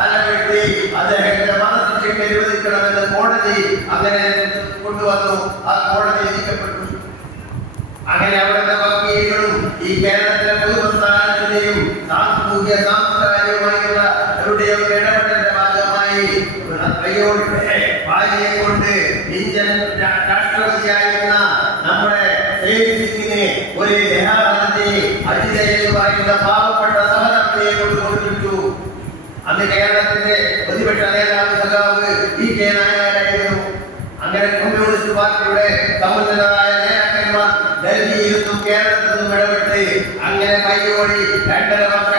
തലവെട്ടി അദ്ദേഹത്തിന്റെ വധശിക്ഷയ്ക്ക് അനുവദിക്കണമെന്ന് കോടതി അങ്ങനെ കൊണ്ടുവന്നു. ആ കോടതി വിധിക്കപ്പെട്ടു. അങ്ങനെ അവിടുത്തെ വക്കീലുകളും ഈ കേരളത്തിലെ പൊതുപ്രസ്ഥാനത്തിന്റെയും സാമൂഹ്യ സാംസ്കാരികമായുള്ള അവരുടെയൊക്കെ ഇടപെടലിന്റെ ഭാഗമായി ഭാര്യയെ കൊണ്ട് ഇന്ത്യൻ രാഷ്ട്രപതിയായിരുന്ന നമ്മുടെ സിംഗിനെ ഒരു ലഹാനന്ദി അജിതയുമായുള്ള പാവപ്പെട്ട സഹധർമ്മിയെ കൊണ്ട് കൊടുത്തു. അന്ന് കേരളത്തിന്റെ പ്രതിപക്ഷ നേതാവ് സഖാവ് PK നായനായിരുന്നു. അങ്ങനെ കമ്മ്യൂണിസ്റ്റ് പാർട്ടിയുടെ സമുന്നതരായ നേതാക്കന്മാർ ഡൽഹിയിൽ നിന്നും കേരളത്തിൽ നിന്നും ഇടപെട്ട് അങ്ങനെ കൈയോടി 2.5